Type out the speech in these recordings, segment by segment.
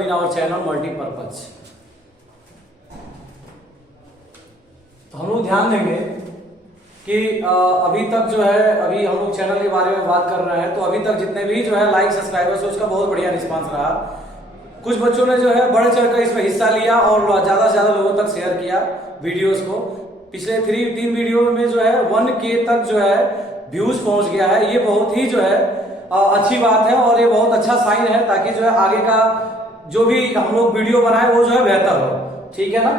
Welcome in our channel multipurpose. तो हम लोग ध्यान देंगे कि अभी तक जो है अभी हम लोग चैनल के बारे में बात कर रहे हैं, तो अभी तक जितने भी जो है लाइक सब्सक्राइबर्स उसका बहुत बढ़िया रिस्पांस रहा। कुछ बच्चों ने जो है बढ़ चढ़कर इसमें हिस्सा लिया और ज़्यादा से ज़्यादा लोगों तक शेयर किया वीडियोस को। पिछले 3 वीडियो में जो है 1K तक जो है व्यूज पहुंच गया है। ये बहुत ही जो है अच्छी बात है और ये बहुत अच्छा साइन है, ताकि जो है आगे का जो भी हम लोग वीडियो बनाए वो जो है बेहतर हो, ठीक है ना।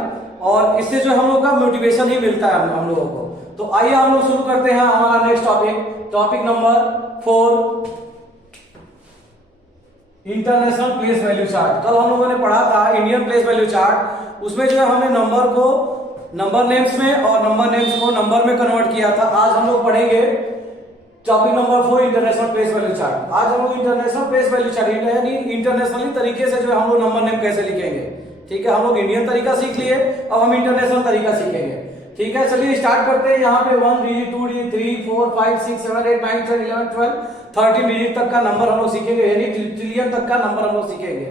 और इससे जो हम लोग का मोटिवेशन ही मिलता है हम लोगों को। तो आइए हम लोग शुरू करते हैं हमारा next topic number 4, international place value chart. कल हम लोगों ने पढ़ा था इंडियन प्लेस वैल्यू चार्ट, उसमें जो है हमने नंबर नेम्स में और नंबर नेम्स को नंबर में कन्वर्ट किया था। आज हम लोग पढ़ेंगे topic number 4, international place value chart. आज हम लोग इंटरनेशनल प्लेस वैल्यू चार्ट यानी इंटरनेशनली तरीके से जो है हम लोग नंबर नेम कैसे लिखेंगे, ठीक है। हम लोग इंडियन तरीका सीख लिए, अब हम इंटरनेशनल तरीका सीखेंगे, ठीक है। चलिए स्टार्ट करते हैं। यहाँ पे 1 डिजिट, 2 डिजिट, 3, 4, 5, 6, 7, 8, 9, 10, 11, 12, 13 डिजिट तक का नंबर हम लोग सीखेंगे, यानी ट्रिलियन तक का नंबर हम लोग सीखेंगे।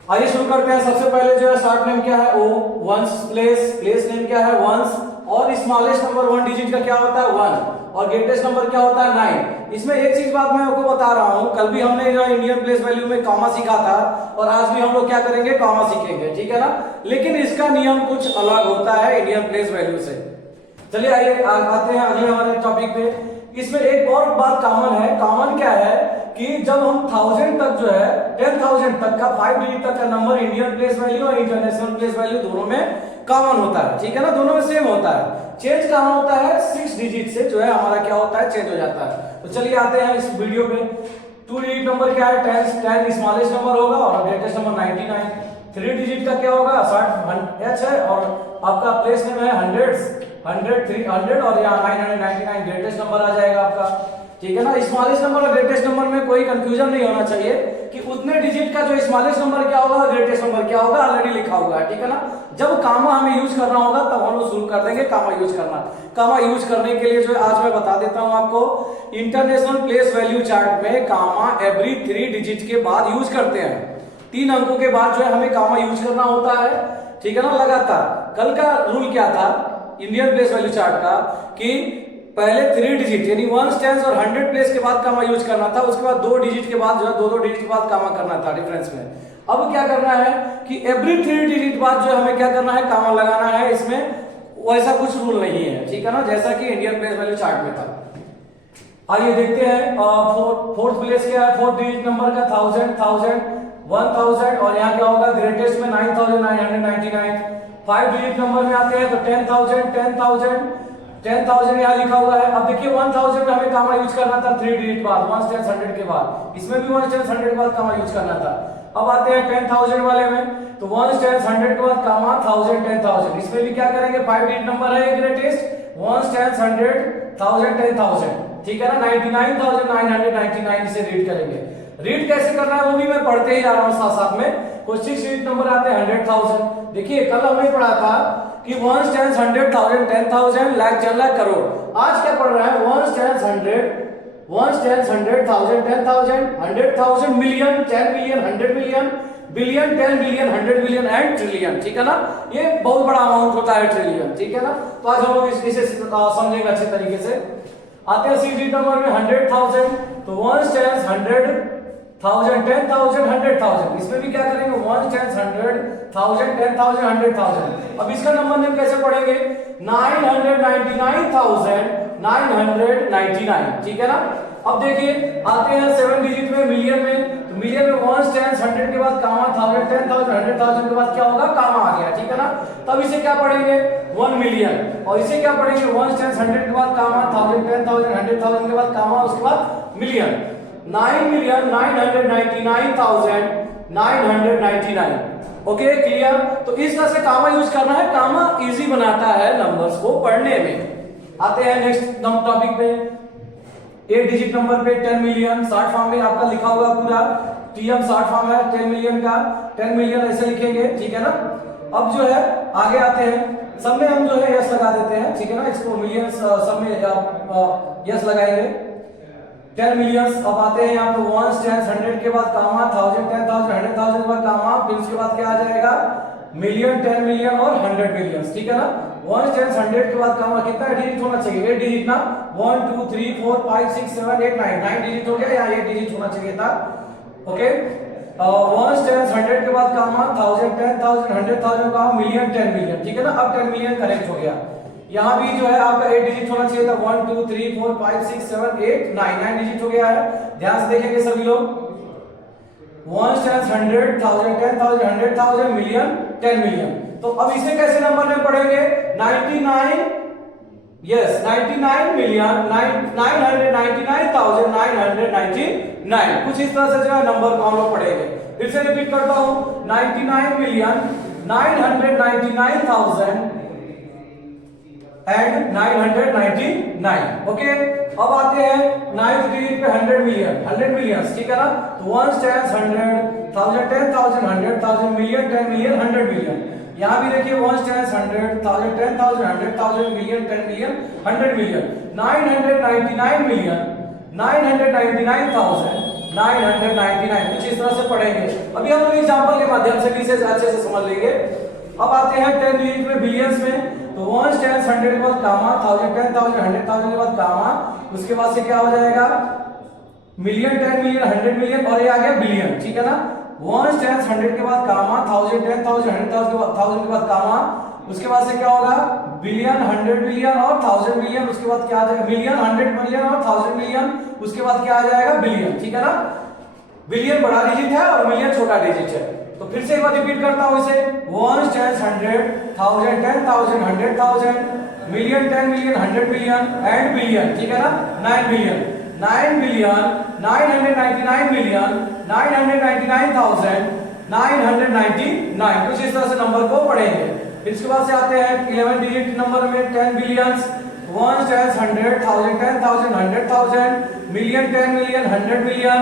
आइए शुरू करते हैं। सबसे पहले जो है शॉर्ट नेम क्या है, ओ वंस प्लेस नेम क्या है, वंस। और स्मॉलेस्ट नंबर 1 डिजिट का क्या होता है, 1, और ग्रेटेस्ट नंबर क्या होता है, 9। इसमें एक चीज बात मैं आपको बता रहा हूं, कल भी हमने जो इंडियन प्लेस वैल्यू में कॉमा सीखा था और आज भी हम लोग क्या करेंगे, कॉमा सीखेंगे, ठीक है ना। लेकिन इसका नियम कुछ अलग होता है इंडियन प्लेस वैल्यू से। चलिए आइए आते हैं अगले हमारे टॉपिक पे। इसमें एक और बात कॉमन है। कॉमन क्या है कि जब हम 1000 तक जो है 10,000 तक का 5 डिजिट तक का नंबर इंडियन प्लेस वैल्यू और इंटरनेशनल प्लेस वैल्यू दोनों में कॉमन होता है, ठीक है ना, दोनों में सेम होता है। चेंज कहां होता है, 6 डिजिट से जो है हमारा क्या होता है, चेंज हो जाता है। तो चलिए आते हैं इस वीडियो पे। 2 डिजिट नंबर क्या है, 10 स्मॉलेस्ट नंबर होगा और ग्रेटेस्ट नंबर 99। 3 डिजिट का क्या होगा, 60 है और आपका प्लेस नेम है 100 और यहाँ 999 ग्रेटेस्ट नंबर आ जाएगा आपका, ठीक है ना। स्मॉलेस्ट नंबर और ग्रेटेस्ट नंबर में कोई कंफ्यूजन नहीं होना चाहिए कि उतने डिजिट का जो स्मॉलेस्ट नंबर क्या होगा, ग्रेटेस्ट नंबर क्या होगा, ऑलरेडी लिखा हुआ है, ठीक है ना। जब कामा हमें यूज करना होगा तब हम लोग शुरू कर देंगे कामा यूज करना। कामा यूज करने के लिए जो है आज मैं बता देता हूं आपको, इंटरनेशनल प्लेस वैल्यू चार्ट में कामा एवरी 3 डिजिट के बाद यूज करते हैं। 3 अंकों के बाद जो है हमें कामा यूज करना होता है, ठीक है ना, लगातार। कल का रूल क्या था इंडियन प्लेस वैल्यू चार्ट का कि पहले 3 डिजिट यानी 1, 10 और 100 प्लेस के बाद कामा यूज करना था, उसके बाद 2 डिजिट के बाद जो है 2 डिजिट के बाद कामा करना था डिफरेंस में। अब क्या करना है कि एवरी 3 डिजिट बाद जो हमें क्या करना है, कामा लगाना है। इसमें वैसा कुछ रूल नहीं है, ठीक है ना, जैसा कि इंडियन प्लेस वैल्यू चार्ट में था। आइए देखते हैं फोर्थ प्लेस क्या है, 4 डिजिट नंबर का 1000, 1000 और यहाँ क्या होगा, ग्रेटेस्ट में 9999। 5 डिजिट नंबर में आते हैं तो 10,000 यहाँ लिखा हुआ है। अब देखिए 1000 में हमें कामा यूज करना था 3 डिजिट बाद, 1, 10, 100 के बाद। इसमें भी 1, 10, 100 के बाद कामा यूज करना था। अब आते हैं 10,000 वाले में तो 1, 10, 100 के बाद कामा 1000, 10,000। इसमें भी क्या करेंगे, 5 डिजिट नंबर है ग्रेटेस्ट, 1, 10, 100, 1000, 10,000, ठीक है ना। 99,999 से रीड करेंगे। रीड कैसे करना है वो भी मैं पढ़ते ही जा रहा हूँ साथ साथ में। कुछ 6 डिजिट नंबर आते हैं 100,000। देखिए कल हमने पढ़ा था कि 1, 10, 100,000, 10,000, लाख, 10 लाख, करोड़। आज क्या पढ़ रहा है, 1, 10, 100,000, 10,000, 100,000 million, 10 million, 100 million, billion, 10 billion, 100 billion and trillion, ठीक है ना। ये बहुत बड़ा अमाउंट होता है ट्रिलियन, ठीक है ना। तो आज हम लोग इसे समझेंगे अच्छे तरीके से। आते हैं 6 डिजिट नंबर में 100,000 तो 1, 10, 100,000, 10,000, 100,000। इसमें भी क्या करेंगे, 1, 10, 100,000, 10,000, 100,000। अब इसका नंबर नेम कैसे पढ़ेंगे, 999,999, ठीक है ना। अब देखिए आते हैं 7 डिजिट में, मिलियन में। तो मिलियन में 1, 10, 100 के बाद कामा 1000, 10,000, 100,000 के बाद क्या होगा, कामा आ गया, ठीक है ना। तब इसे क्या पढ़ेंगे, 1 मिलियन। और इसे क्या पढ़ेंगे, 1, 10, 100 के बाद कामा 1000, 10,000, 100,000 के बाद कामा, उसके बाद मिलियन। 9,999,999। Okay clear. तो इस तरह से कामा यूज करना है। कामा इजी बनाता है नंबर्स को पढ़ने में। आते हैं नेक्स्ट टॉपिक पे। 8 डिजिट नंबर पे 10 मिलियन, शॉर्ट फॉर्म में आपका लिखा हुआ पूरा टीएम शॉर्ट फॉर्म है 10 मिलियन का। 10 मिलियन ऐसे लिखेंगे, ठीक है ना। अब जो है आगे आते हैं, सब में हम जो है यस लगा देते हैं, ठीक है ना। इसको मिलियन सब में यस लगाएंगे। 10 मिलियंस। अब आते हैं यहाँ पे वंस, टेंस, 100 के बाद कामा, 1000, 10,000, 100,000 के बाद कामा, फिर उसके बाद क्या आ जाएगा मिलियन, 10 मिलियन और 100 मिलियंस, ठीक है ना। वंस, टेंस, 100 के बाद कामा, कितना डिजिट होना चाहिए, 8 डिजिट ना, 1 2 3 4 5 6 7 8 9, 9 डिजिट हो गया, यहाँ 8 डिजिट होना चाहिए था। ओके, वंस, टेंस, 100 के बाद कामा, 1000, 10,000, 100,000 का मिलियन, 10 मिलियन, ठीक है ना। अब 10 मिलियन करेक्ट हो गया। यहाँ भी जो है आपका 8 डिजिट होना चाहिए था, 1 2 3 4 5 6 7 8 9, 9 डिजिट हो गया है। ध्यान से देखेंगे सभी लोग, वंस, टेंस, 100, 1000, 10,000, 100,000, मिलियन, 10 मिलियन। तो अब इसे कैसे नंबर में पढ़ेंगे, 99, यस 99 मिलियन 999,999, कुछ इस तरह से जो है नंबर को हम लोग पढ़ेंगे। फिर से रिपीट करता हूं, 99 मिलियन 999,000 एंड 999। ओके, अब आते हैं 9th डिजिट पे 100 मिलियन, 100 मिलियंस, ठीक है ना। तो ones, tens, 100, 1000, 10,000, 100,000, million, 10 million, 100 million. यहाँ भी देखिए ones, tens, 100, 1000, 10,000, 100,000, million, 10 million, 100 million, 999 million 999,999, कुछ इस तरह से पढ़ेंगे। अभी हम लोग एग्जांपल के माध्यम से भी इसे अच्छे से समझ लेंगे। अब आते हैं 10 डिजिट में बिलियंस में, तो वंस, टेंस, 100 के बाद कामा, 1000, 10,000, 100,000 के बाद कामा, उसके बाद से क्या हो जाएगा मिलियन, 10 मिलियन, 100 मिलियन और ये आ गया बिलियन, ठीक है ना। वंस, टेंस, 100 के बाद कामा, 1000, 10,000, 100,000 के बाद 1000 के बाद कामा, उसके बाद से क्या होगा बिलियन, 100 बिलियन और 1000 बिलियन, उसके बाद क्या आ जाएगा मिलियन, 100 मिलियन और 1000 मिलियन, उसके बाद क्या आ जाएगा बिलियन, ठीक है ना। बिलियन बड़ा डिजिट है और मिलियन छोटा डिजिट है। तो फिर से एक बार रिपीट करता हूं इसे, ones, tens, 100, 1000, 10,000, 100,000, million, 10 million, 100 million and billion, ठीक है ना। 9 बिलियन 9 बिलियन 999 मिलियन 999,999, कुछ इस तरह से नंबर को पढ़ेंगे। फिर इसके बाद से आते हैं 11 डिजिट नंबर में 10 billions, ones, tens, 100, 1000, 10,000, 100,000, million, 10 million, 100 million,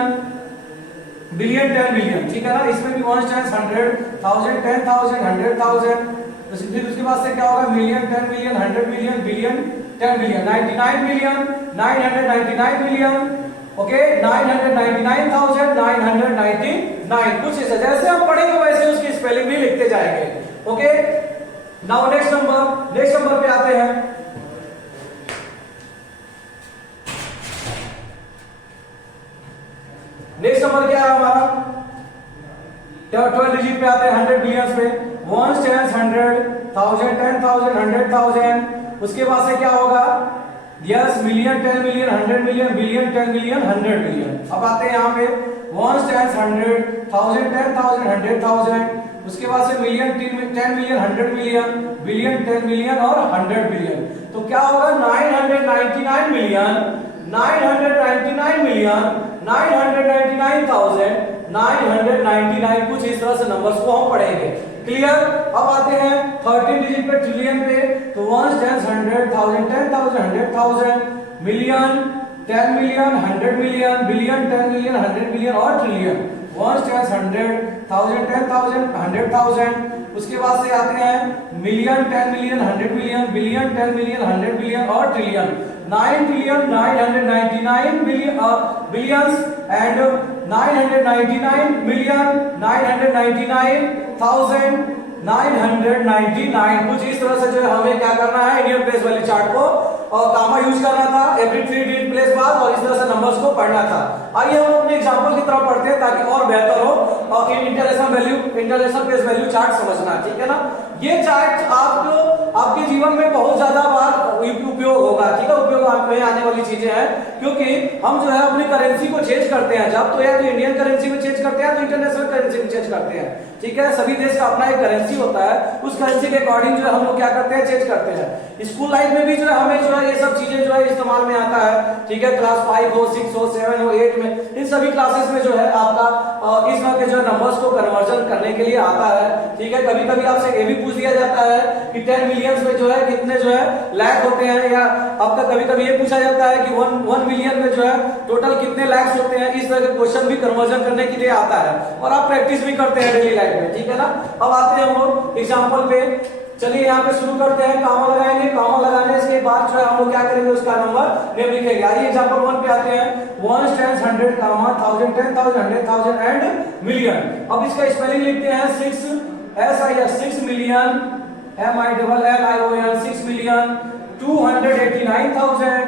billion, 10 million, ठीक है ना। इसमें भी वंस, टेंस, 100, 1000, 10,000, 100,000, फिर उसके बाद से क्या होगा million, 10 million, 100 million, billion, 10 million, 99 million 999 million, okay 999,999, कुछ ऐसे जैसे हम पढ़ेंगे वैसे उसकी स्पेलिंग भी लिखते जाएंगे। ओके, नाउ नेक्स्ट नंबर पे आते हैं। नेक्स्ट नंबर क्या है हमारा, 12 डिजिट पे आते हैं 100 बिलियंस पे, वंस, टेंस, 100, 1000, 10,000, 100,000, उसके बाद से क्या होगा yes million, 10 million, 100 million, billion, 10 million, 100 million. अब आते हैं यहाँ पे वंस, टेंस, 100, 1000, 10,000, 100,000, उसके बाद से million, 10 million, 100 million, billion, 10 million और 100 बिलियन। तो क्या होगा 999 मिलियन 999 मिलियन 999,999, कुछ इस तरह से नंबर्स को हम पढ़ेंगे। क्लियर। अब आते हैं 13 डिजिट पे ट्रिलियन पे, तो ones, tens, 100, 1000, 10,000, 100,000, million, 10 million, 100 million, billion, 10 million, 100 million और ट्रिलियन। वंस, टेंस, 100, 1000, 10,000, 100,000, उसके बाद से आते हैं million, 10 million, 100 million, billion, 10 million, 100 billion और trillion. 9 trillion 999 billions and 999 million 999,999, कुछ इस तरह से जो है हमें क्या करना है इंडियन प्लेस वैल्यू चार्ट को और कामा यूज करना था एवरी 3 डिजिट प्लेस बाद और इस तरह से नंबर्स को पढ़ना था। आइए हम अपने एग्जांपल की तरफ पढ़ते हैं ताकि और बेहतर हो और इंटरनेशनल प्लेस वैल्यू चार्ट समझना, ठीक है ना। ये चार्ट आपके जीवन में बहुत ज्यादा बार उपयोग होगा, ठीक है, उपयोग में आने वाली चीजें हैं, क्योंकि हम जो है अपनी करेंसी को चेंज करते हैं जब, तो या तो इंडियन करेंसी में चेंज करते हैं तो इंटरनेशनल करेंसी में चेंज करते हैं, ठीक है। सभी देश का अपना एक करेंसी होता है, उस करेंसी के अकॉर्डिंग जो है हम लोग क्या करते हैं चेंज करते हैं। स्कूल लाइफ में भी जो है हमें जो है ये सब चीजें जो है इस्तेमाल में आता है, ठीक है। क्लास 5 हो, 6 हो, 7 हो, 8 में, इन सभी क्लासेस में जो है आपका इस तरह के जो है नंबर्स को कन्वर्जन करने के लिए आता है, ठीक है। कभी कभी आपसे ये भी पूछ दिया जाता है कि 10 मिलियंस में जो है कितने जो है लाख होते हैं, या आपका कभी कभी ये पूछा जाता है कि 1 मिलियन में जो है टोटल कितने लाख होते हैं। इस तरह के क्वेश्चन भी कन्वर्जन करने के लिए आता है और आप प्रैक्टिस भी करते हैं डेली लाइफ में, ठीक है ना। अब आते हैं हम लोग एग्जांपल पे, चलिए यहाँ पे शुरू करते हैं। कामा लगाएंगे, कामा लगाने से बाद जो है हम लोग क्या करेंगे, उसका नंबर नेम लिखेंगे। आइए एग्जांपल 1 पे आते हैं। 1 10 100 1000 10,000 100,000 एंड मिलियन। अब इसका स्पेलिंग लिखते हैं 6 SIX 6 million MILLION 6 million 289,000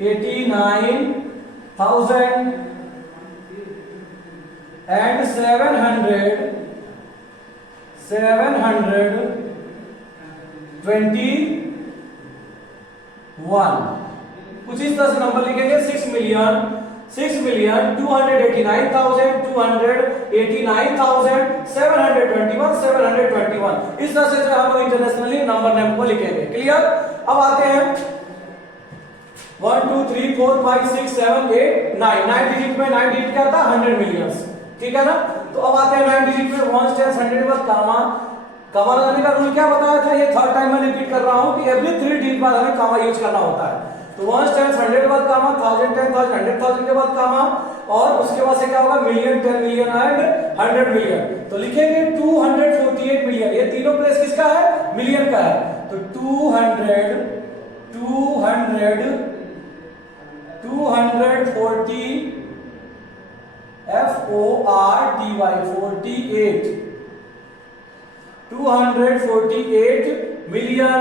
89,000 and 721। कुछ इस तरह से नंबर लिखेंगे 6 मिलियन 289,721 इस तरह से जो हम लोग इंटरनेशनली नंबर नेम को लिखेंगे। क्लियर। अब आते हैं 1 2 3 4 5 6 7 8 9 9 डिजिट में 9 डिजिट क्या था 100 मिलियंस। ठीक है ना। तो अब आते हैं 9 डिजिट में 1 10 100 के बाद कामा लगाने का रूल क्या बताया था, ये थर्ड टाइम मैं रिपीट कर रहा हूं कि एवरी 3 डिजिट बाद हमें कामा यूज करना होता है। तो 1 10 100 के बाद कामा 1000 10,000 100,000 के बाद कामा और उसके बाद से क्या होगा मिलियन 10 मिलियन एंड 100 मिलियन। तो लिखेंगे 248 मिलियन। ये तीनों प्लेस किसका है, मिलियन का है। तो 240 FORTY 248 million,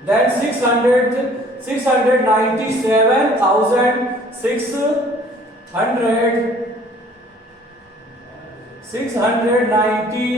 then 697,000 248,697,290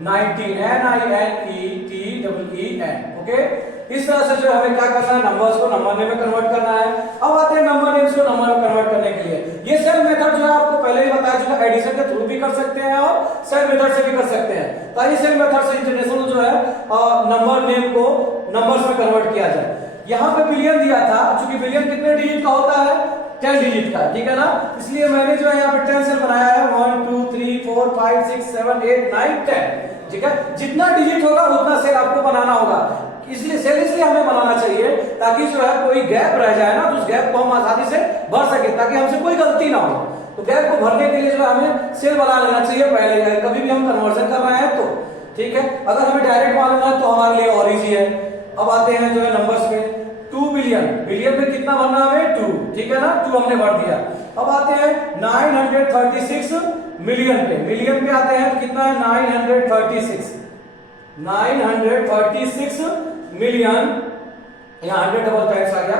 NINETEEN। Okay. इस तरह से जो हमें क्या करना है, नंबर्स को नंबर नेम में कन्वर्ट करना है। अब आते हैं नंबर नेम्स को नंबर में कन्वर्ट करने के लिए। ये सेल मेथड जो है आपको पहले ही बताया चुका, एडिशन के थ्रू भी कर सकते हैं और सेल मेथड से भी कर सकते हैं। तो ये सेल मेथड से इंटरनेशनल जो है नंबर नेम को नंबर्स में कन्वर्ट किया जाए। यहाँ पे बिलियन दिया था, क्योंकि बिलियन कितने डिजिट का होता है, 10 डिजिट का। ठीक है ना। इसलिए मैंने जो है यहाँ पे 10 सेल बनाया है 1 2 3 4 5 6 7 8 9 10। ठीक है। जितना डिजिट होगा उतना सेल आपको बनाना होगा। इसलिए सेल इसलिए हमें बनाना चाहिए ताकि जो है कोई गैप रह जाए ना, तो उस गैप को हम आसानी से भर सके, ताकि हमसे कोई गलती ना हो। तो गैप को भरने के लिए जो है हमें सेल बना लेना चाहिए पहले, कभी भी हम कन्वर्जन कर रहे हैं तो। ठीक है। अगर हमें डायरेक्ट मालूम है तो हमारे लिए और इजी है। अब आते हैं जो है नंबर्स में। 2 बिलियन, बिलियन में कितना भरना हमें 2। ठीक है ना। 2 हमने भर दिया। अब आते हैं 936 मिलियन पे। मिलियन पे आते हैं तो कितना है 936 मिलियन, यहाँ 100 डबल टाइम्स आ गया।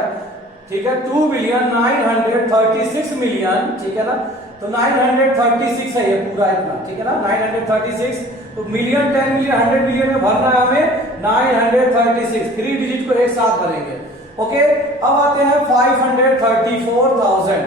ठीक है। 2 बिलियन 936 मिलियन। ठीक है ना। तो 936 है ये पूरा इतना। ठीक है ना। 936 तो मिलियन 10 मिलियन 100 मिलियन में भरना है हमें 936। 3 डिजिट को एक साथ भरेंगे। ओके। अब आते हैं 534,000।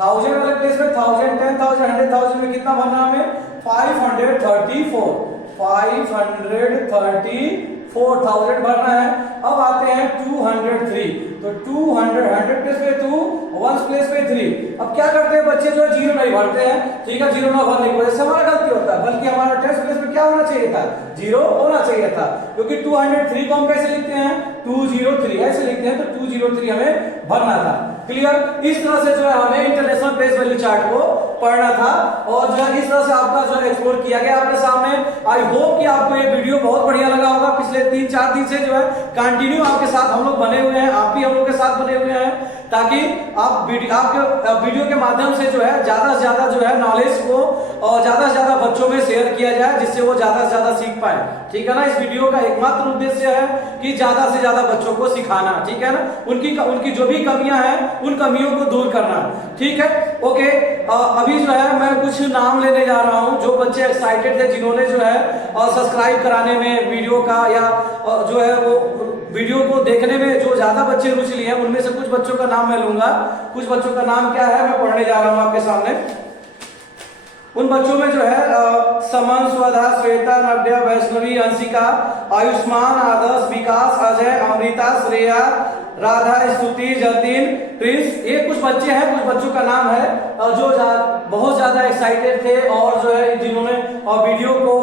1000 वाले प्लेस में 1000 10,000 100,000 में कितना भरना हमें 534,000 भरना है। अब आते हैं 203। तो 200 100 प्लेस पे 2 1 प्लेस पे 3। अब क्या करते हैं बच्चे जो है जीरो नहीं भरते हैं। ठीक है। जीरो ना भरने की वजह से हमारा गलती होता है, बल्कि हमारा 10 प्लेस में क्या होना चाहिए था, जीरो होना चाहिए था। क्योंकि 203 को हम कैसे लिखते हैं 203 ऐसे लिखते हैं, तो 203 हमें भरना था। क्लियर। इस तरह से जो है हमें इंटरनेशनल प्लेस वैल्यू चार्ट को पढ़ना था और जो है इस तरह से आपका जो है एक्सप्लोर किया गया आपके सामने। आई होप कि आपको ये वीडियो बहुत बढ़िया लगा होगा। पिछले 3-4 दिन से जो है कंटिन्यू आपके साथ हम लोग बने हुए हैं, आप भी हम लोग के साथ बने हुए हैं, ताकि आपके वीडियो के माध्यम से जो है ज्यादा से ज्यादा जो है नॉलेज को और ज्यादा से ज्यादा बच्चों में शेयर किया जाए, जिससे वो ज्यादा से ज्यादा सीख पाए। ठीक है ना। इस वीडियो का एकमात्र उद्देश्य है कि ज्यादा से ज्यादा बच्चों को सिखाना। ठीक है ना। उनकी जो भी कमियां हैं उन कमियों को दूर करना। ठीक है। ओके। अभी जो है मैं कुछ नाम लेने जा रहा हूं जो बच्चे एक्साइटेड थे, जिन्होंने जो है सब्सक्राइब कराने में वीडियो का या जो है वो वीडियो को देखने में जो ज्यादा बच्चे रुचि लिए हैं, उनमें से कुछ बच्चों का नाम मैं लूंगा। कुछ बच्चों का नाम क्या है मैं पढ़ने जा रहा हूं आपके सामने। उन बच्चों में जो है समन, स्वधा, श्वेता, नव्या, वैष्णवी, अंशिका, आयुष्मान, आदर्श, विकास, अजय, अमृता, श्रेया, राधा, स्तुति, जतिन, प्रिंस, ये कुछ बच्चे हैं, कुछ बच्चों का नाम है जो बहुत ज्यादा एक्साइटेड थे और जो है जिन्होंने वीडियो को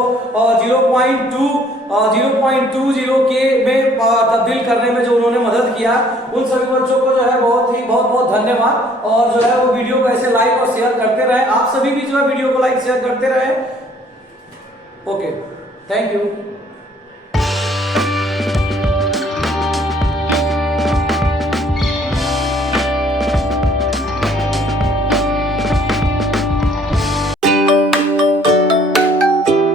0.20 के में तब्दील करने में जो उन्होंने मदद किया, उन सभी बच्चों को जो है बहुत बहुत धन्यवाद। और जो है वो वीडियो को ऐसे लाइक और शेयर करते रहे, आप सभी भी जो है वीडियो को लाइक शेयर करते रहे। Okay, thank you.